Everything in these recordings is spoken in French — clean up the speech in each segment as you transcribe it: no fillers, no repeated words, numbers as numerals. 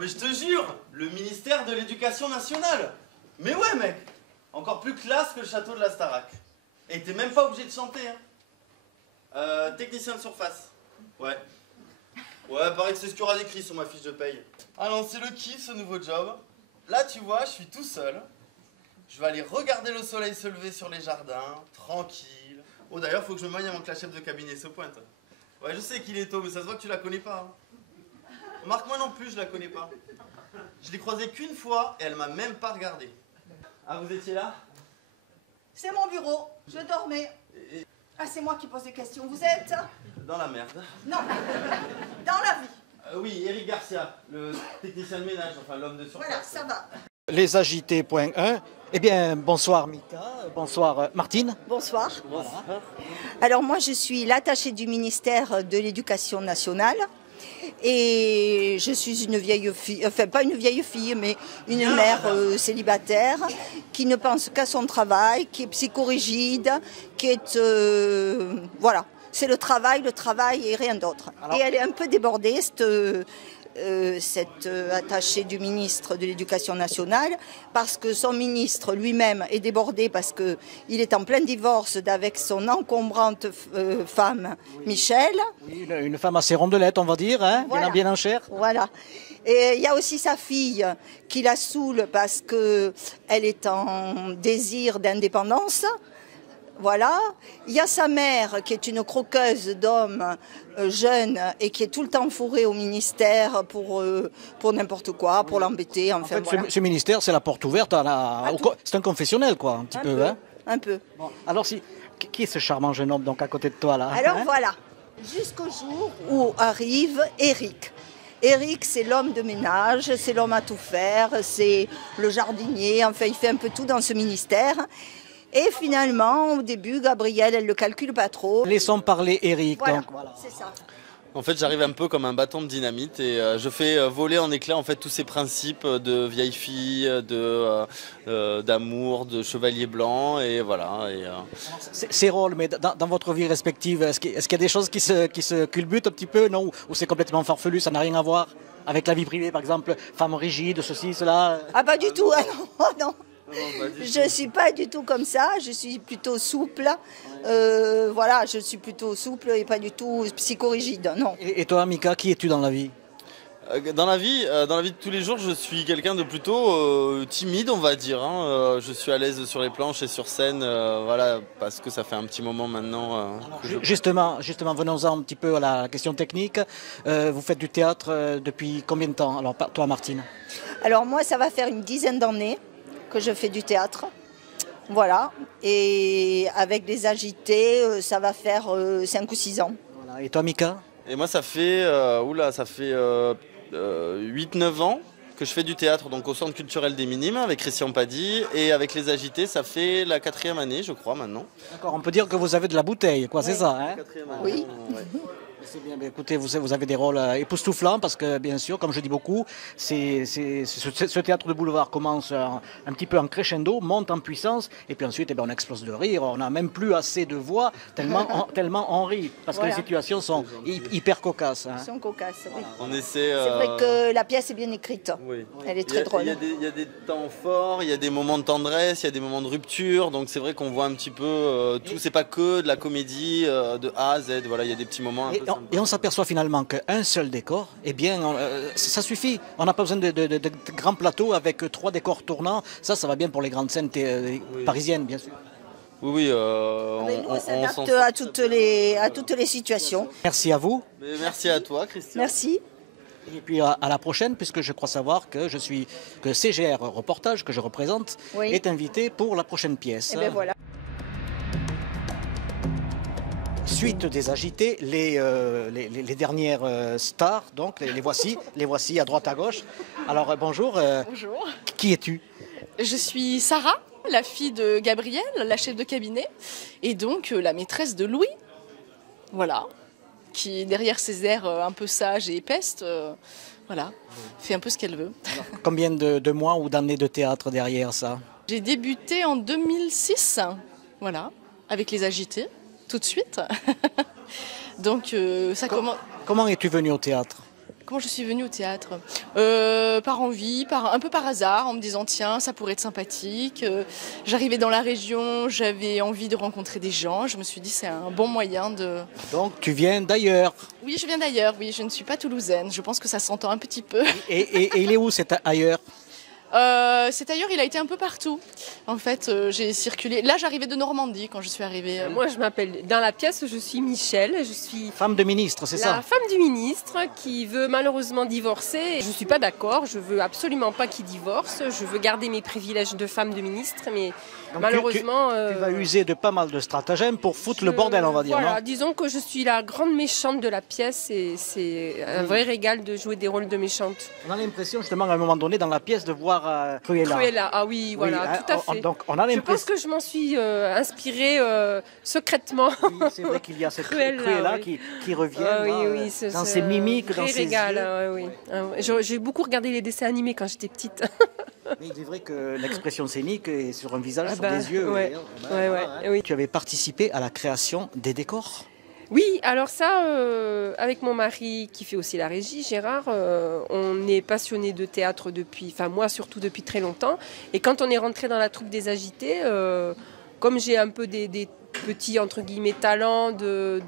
mais je te jure, le ministère de l'Éducation nationale. Mais ouais mec, encore plus classe que le château de la Starac. Et t'es même pas obligé de chanter hein. Technicien de surface. Ouais. Ouais, paraît que c'est ce qu'il y aura d'écrit sur ma fiche de paye. Ah non, c'est le kiff ce nouveau job. Là tu vois, je suis tout seul. Je vais aller regarder le soleil se lever sur les jardins, tranquille. Oh d'ailleurs, faut que je me magne avant que la chef de cabinet se pointe. Ouais, je sais qu'il est tôt, mais ça se voit que tu la connais pas. Hein. Marc, moi non plus, je la connais pas. Je l'ai croisée qu'une fois et elle m'a même pas regardé. Ah, vous étiez là? C'est mon bureau, je dormais. Ah, c'est moi qui pose des questions. Vous êtes? Dans la merde. Non, dans la vie. Oui, Eric Garcia, le technicien de ménage, enfin l'homme de surface. Voilà, ça va. Lesagités.1. Eh bien, bonsoir Mika, bonsoir Martine. Bonsoir. Bonsoir. Alors moi, je suis l'attachée du ministère de l'Éducation nationale. Et je suis une vieille fille, enfin pas une vieille fille, mais une mère célibataire qui ne pense qu'à son travail, qui est psychorigide, qui est... voilà, c'est le travail et rien d'autre. Et elle est un peu débordée, cette attachée du ministre de l'Éducation nationale, parce que son ministre lui-même est débordé parce qu'il est en plein divorce avec son encombrante femme, Michel. Oui, une femme assez rondelette, on va dire, hein, voilà. Bien en chair. Voilà. Et il y a aussi sa fille qui la saoule parce qu'elle est en désir d'indépendance. Voilà. Il y a sa mère qui est une croqueuse d'hommes jeunes et qui est tout le temps fourrée au ministère pour n'importe quoi, pour l'embêter. Enfin, en fait, voilà. ce ministère, c'est la porte ouverte c'est un confessionnel, quoi, un petit peu. Hein. Un peu. Bon, alors, qui est ce charmant jeune homme donc à côté de toi, là? Alors voilà, jusqu'au jour où arrive Eric. Eric, c'est l'homme de ménage, c'est l'homme à tout faire, c'est le jardinier, enfin, il fait un peu tout dans ce ministère. Et finalement, au début, Gabrielle, elle ne le calcule pas trop. Laissons parler Eric. Voilà, donc, voilà. c'est ça. En fait, j'arrive un peu comme un bâton de dynamite et je fais voler en éclats en fait tous ces principes de vieille fille, d'amour, de chevalier blanc et voilà. Ces rôles, mais dans votre vie respective, est-ce qu'il y a des choses qui se culbutent un petit peu, non? Ou c'est complètement farfelu, ça n'a rien à voir avec la vie privée, par exemple, femme rigide, ceci, cela? Ah, pas du tout, ah non, non. Je ne suis pas du tout comme ça, je suis plutôt souple. Voilà, je suis plutôt souple et pas du tout psychorigide, non. Et toi, Mika, qui es-tu dans la vie? Dans la vie de tous les jours, je suis quelqu'un de plutôt timide, on va dire. Hein. Je suis à l'aise sur les planches et sur scène, voilà, parce que ça fait un petit moment maintenant. Justement, venons-en un petit peu à la question technique. Vous faites du théâtre depuis combien de temps? Alors, toi, Martine? Alors moi, ça va faire une dizaine d'années que je fais du théâtre. Voilà. Et avec les agités, ça va faire 5 ou 6 ans. Voilà. Et toi, Mika? Et moi, ça fait 8-9 ans que je fais du théâtre donc au Centre culturel des Minimes avec Christian Padi. Et avec les agités, ça fait la 4e année, je crois, maintenant. D'accord, on peut dire que vous avez de la bouteille, quoi, oui. C'est ça, hein? Oui. Ouais. C'est bien, mais écoutez, vous avez des rôles époustouflants parce que, bien sûr, comme je dis beaucoup, ce théâtre de boulevard commence un petit peu en crescendo, monte en puissance, et puis ensuite, on explose de rire. On n'a même plus assez de voix tellement on rit, parce que les situations sont hyper cocasses. Hein. Elles sont cocasses, oui. On essaie, c'est vrai que la pièce est bien écrite. Oui. Elle est très drôle. Il y a des temps forts, il y a des moments de tendresse, il y a des moments de rupture, donc c'est vrai qu'on voit un petit peu tout. C'est pas que de la comédie de A à Z. Voilà, il y a des petits moments. Et on s'aperçoit finalement qu'un seul décor, eh bien, ça suffit. On n'a pas besoin de grands plateaux avec 3 décors tournants. Ça va bien pour les grandes scènes parisiennes, bien sûr. Oui, on s'adapte à toutes les situations. Merci à vous. Mais merci à toi, Christian. Merci. Et puis à la prochaine, puisque je crois savoir que CGR Reportage, que je représente, est invité pour la prochaine pièce. Et bien voilà. Suite des agités, les dernières stars, donc les voici à droite à gauche. Alors bonjour. Bonjour. Qui es-tu? Je suis Sarah, la fille de Gabrielle, la chef de cabinet, et donc la maîtresse de Louis. Voilà. Qui, derrière ses airs un peu sages et épaisses, voilà, fait un peu ce qu'elle veut. Alors, combien de mois ou d'années de théâtre derrière ça? J'ai débuté en 2006, voilà, avec les agités. Tout de suite. Donc ça commence. Comment es-tu venue au théâtre? Comment je suis venue au théâtre? Par envie, un peu par hasard, en me disant tiens, ça pourrait être sympathique. J'arrivais dans la région, j'avais envie de rencontrer des gens. Je me suis dit c'est un bon moyen de... Donc tu viens d'ailleurs. Oui, je viens d'ailleurs, oui, je ne suis pas toulousaine. Je pense que ça s'entend un petit peu. Et il est où cet ailleurs? Cet ailleurs, il a été un peu partout. En fait, j'ai circulé. Là, j'arrivais de Normandie quand je suis arrivée. Moi, je m'appelle, dans la pièce, je suis Michel, je suis Femme de ministre, c'est ça? la femme du ministre qui veut malheureusement divorcer. Je ne suis pas d'accord, je veux absolument pas qu'il divorce, je veux garder mes privilèges de femme de ministre, mais Donc malheureusement... tu vas user de pas mal de stratagèmes pour foutre le bordel, on va dire, Voilà, non? disons que je suis la grande méchante de la pièce et c'est un vrai régal de jouer des rôles de méchante. On a l'impression justement à un moment donné dans la pièce de voir Cruella. Cruella, ah oui, voilà, hein, tout à fait. Donc on a Je pense l'impression... que je m'en suis inspirée secrètement. Oui, c'est vrai qu'il y a cette Cruella, oui. qui revient Ah oui, là, oui, dans ses mimiques, dans ses régal, yeux. oui. J'ai beaucoup regardé les dessins animés quand j'étais petite. Mais il est vrai que l'expression scénique est sur un visage, Ah sur bah, des yeux. ouais, oui. Tu avais participé à la création des décors? Oui, alors ça, avec mon mari qui fait aussi la régie, Gérard, on est passionné de théâtre depuis, enfin moi surtout depuis très longtemps. Et quand on est rentré dans la troupe des Agités, comme j'ai un peu des petits entre guillemets talents de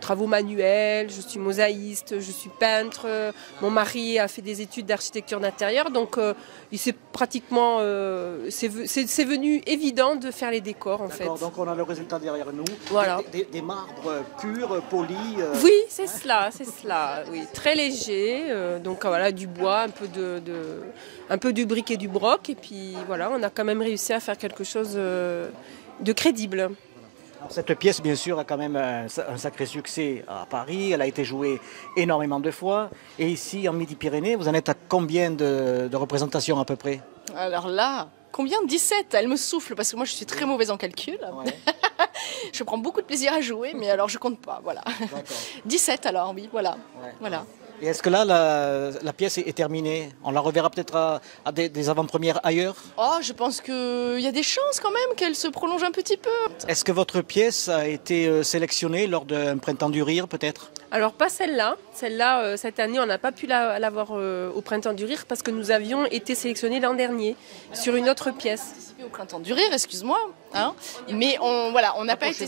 travaux manuels, je suis mosaïste, je suis peintre, mon mari a fait des études d'architecture d'intérieur, donc il s'est pratiquement, c'est venu évident de faire les décors en fait. D'accord, donc on a le résultat derrière nous, Voilà. des marbres purs, polis. Oui, c'est cela, oui, très léger, donc voilà, du bois, un peu du brique et du broc, et puis voilà, on a quand même réussi à faire quelque chose de crédible. Alors, cette pièce, bien sûr, a quand même un sacré succès à Paris. Elle a été jouée énormément de fois. Et ici, en Midi-Pyrénées, vous en êtes à combien de représentations à peu près? Alors là, combien? 17. Elle me souffle parce que moi je suis très mauvaise en calcul. Ouais. Je prends beaucoup de plaisir à jouer, mais alors je compte pas. Voilà. D'accord. 17 alors, oui, voilà. Ouais. Voilà. Et est-ce que là, la pièce est terminée? On la reverra peut-être à des avant-premières ailleurs? Oh, je pense qu'il y a des chances quand même qu'elle se prolonge un petit peu. Est-ce que votre pièce a été sélectionnée lors d'un Printemps du Rire, peut-être? Alors pas celle-là. Celle-là, cette année, on n'a pas pu l'avoir au Printemps du Rire parce que nous avions été sélectionnés l'an dernier sur une autre pièce. Au Printemps du Rire, excuse-moi. Hein, mais on n'a pas été...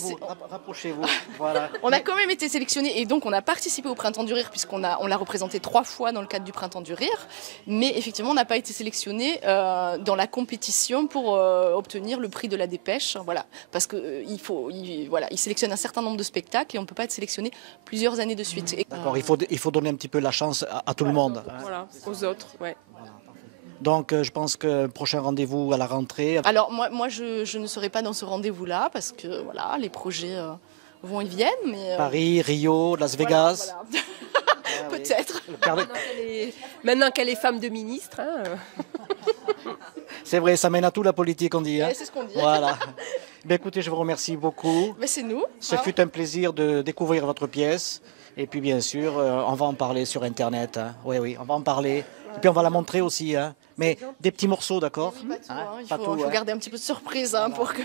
Rapprochez-vous. Voilà. On a quand même été sélectionnés et donc on a participé au Printemps du Rire puisqu'on l'a représenté 3 fois dans le cadre du Printemps du Rire. Mais effectivement, on n'a pas été sélectionnés dans la compétition pour obtenir le prix de la Dépêche. Voilà, parce qu'il sélectionne un certain nombre de spectacles et on ne peut pas être sélectionné plusieurs années de suite. D'accord, il faut donner un petit peu la chance à tout le monde. Voilà, aux autres, ouais. Donc je pense que prochain rendez-vous à la rentrée. Alors moi je ne serai pas dans ce rendez-vous-là parce que voilà, les projets vont et viennent. Mais, Paris, Rio, Las Vegas. Voilà. Peut-être. Maintenant qu'elle est femme de ministre. Hein. C'est vrai, ça mène à tout la politique, on dit. Hein. C'est ce qu'on dit. Voilà. Bien, écoutez, je vous remercie beaucoup. Mais c'est nous. Ce fut un plaisir de découvrir votre pièce. Et puis bien sûr, on va en parler sur Internet. Hein. Oui, on va en parler. Et puis on va la montrer aussi. Hein. Mais des petits morceaux, d'accord? Pas tout, hein. Il Pas faut tout, hein. garder un petit peu de surprise hein, pour que...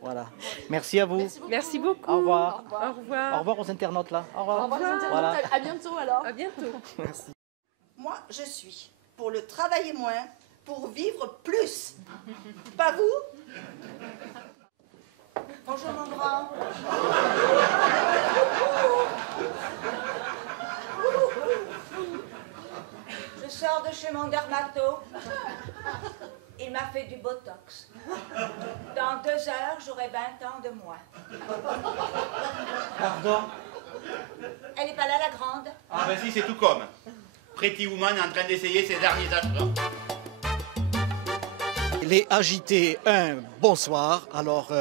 Voilà. Merci à vous. Merci beaucoup. Au revoir. Au revoir. Au revoir aux internautes là. Au revoir. Au revoir, les internautes. Voilà. À bientôt alors. À bientôt. Merci. Moi, je suis pour le travailler moins, pour vivre plus. Pas vous? Bonjour mon grand. Je sors de chez mon dermato. Il m'a fait du botox. Dans 2 heures, j'aurai 20 ans de moins. Pardon? Elle n'est pas là, la grande? Ah ben si, c'est tout comme. Pretty Woman est en train d'essayer ses derniers achats. Les agités, bonsoir. Alors,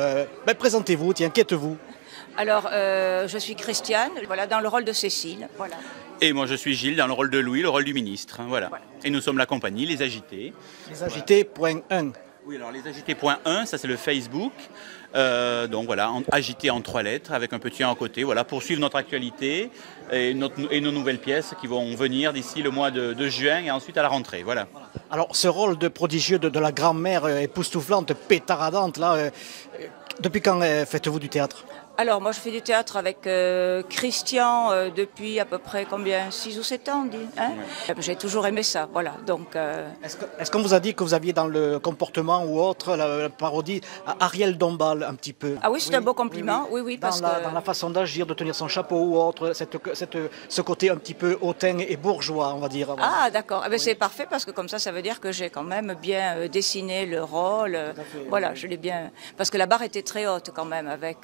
présentez-vous, tiens, qu'êtes-vous? Alors, je suis Christiane, voilà, dans le rôle de Cécile. Voilà. Et moi je suis Gilles dans le rôle de Louis, le rôle du ministre. Hein, voilà. Et nous sommes la compagnie Les Agités. Les agités.1. Oui, alors les agités.1, ça c'est le Facebook. Donc voilà, agité en 3 lettres avec un petit 1 à côté, voilà, pour suivre notre actualité et nos nouvelles pièces qui vont venir d'ici le mois de juin et ensuite à la rentrée. Voilà. Alors, ce rôle de prodigieux de la grand-mère époustouflante, pétaradante, là, depuis quand faites-vous du théâtre? Alors, moi, je fais du théâtre avec Christian depuis à peu près combien 6 ou 7 ans, on dit, hein. J'ai toujours aimé ça, voilà. Donc, Est-ce qu'on vous a dit que vous aviez dans le comportement ou autre la parodie à Ariel Dombal un petit peu? ah oui, c'est un beau compliment, oui, parce Dans que... la façon d'agir, de tenir son chapeau ou autre, ce côté un petit peu hautain et bourgeois, on va dire. Ah, d'accord. Ah, ben, c'est parfait parce que comme ça veut dire que j'ai quand même bien dessiné le rôle. Voilà, je l'ai bien... Parce que la barre était très haute quand même avec...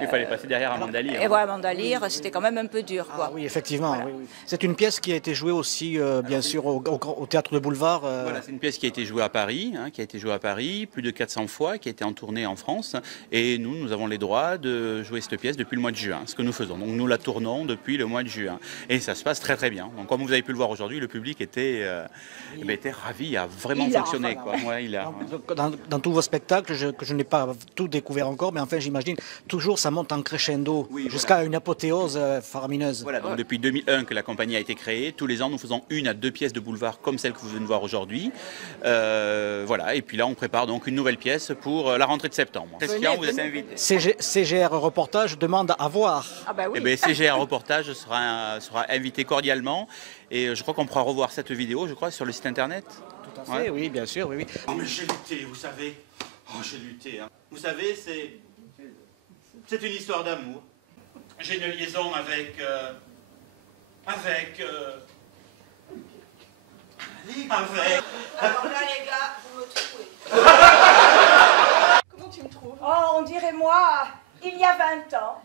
Il fallait passer derrière Amanda Lear. Et voilà, Amanda Lear, c'était quand même un peu dur, quoi. Ah oui, effectivement. Oui, oui. C'est une pièce qui a été jouée aussi, bien sûr, au Théâtre de Boulevard. Voilà, c'est une pièce qui a été jouée à Paris, plus de 400 fois, qui a été en tournée en France. Et nous avons les droits de jouer cette pièce depuis le mois de juin, ce que nous faisons. Donc nous la tournons depuis le mois de juin. Et ça se passe très très bien. Donc comme vous avez pu le voir aujourd'hui, le public était ravi, a vraiment fonctionné. Quoi. Ouais, dans tous vos spectacles, que je n'ai pas tout découvert encore, mais enfin j'imagine, toujours ça monte en crescendo, jusqu'à une apothéose faramineuse. Voilà, donc depuis 2001 que la compagnie a été créée, tous les ans nous faisons 1 à 2 pièces de boulevard comme celle que vous venez de voir aujourd'hui. Voilà, et puis là on prépare donc une nouvelle pièce pour la rentrée de septembre. Christian, vous êtes invité. CGR Reportage demande à voir. Ah bah oui. Eh bien, CGR Reportage sera invité cordialement et je crois qu'on pourra revoir cette vidéo, je crois, sur le site internet. Tout à fait, oui, bien sûr, oui. Oh, mais j'ai lutté, vous savez. Oh, j'ai lutté. Hein. Vous savez, c'est une histoire d'amour. J'ai une liaison avec... Alors là, les gars, vous me trouvez. Comment tu me trouves? Oh, on dirait moi, il y a 20 ans.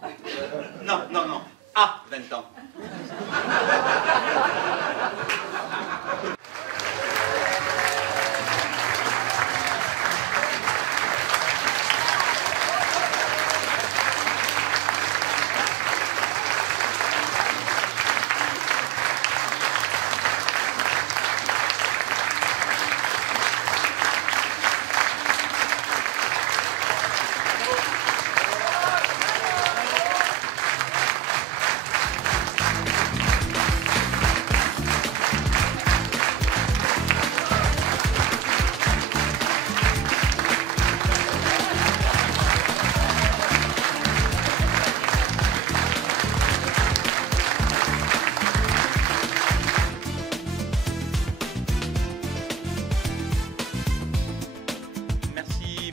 Non. Ah, 20 ans.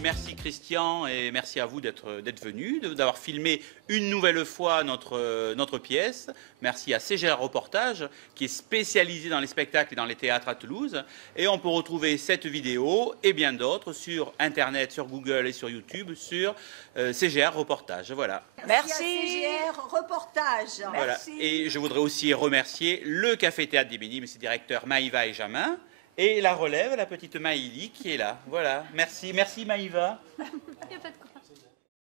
Merci Christian et merci à vous d'être venu, d'avoir filmé une nouvelle fois notre pièce. Merci à CGR Reportage qui est spécialisé dans les spectacles et dans les théâtres à Toulouse. Et on peut retrouver cette vidéo et bien d'autres sur Internet, sur Google et sur YouTube sur CGR Reportage. Voilà. Merci. CGR Reportage. Voilà. Merci. Et je voudrais aussi remercier le Café Théâtre des Minimes, ses directeurs Maïva et Jamin. Et la relève, la petite Maïli qui est là. Voilà. Merci Maïva. Il n'y a pas de quoi.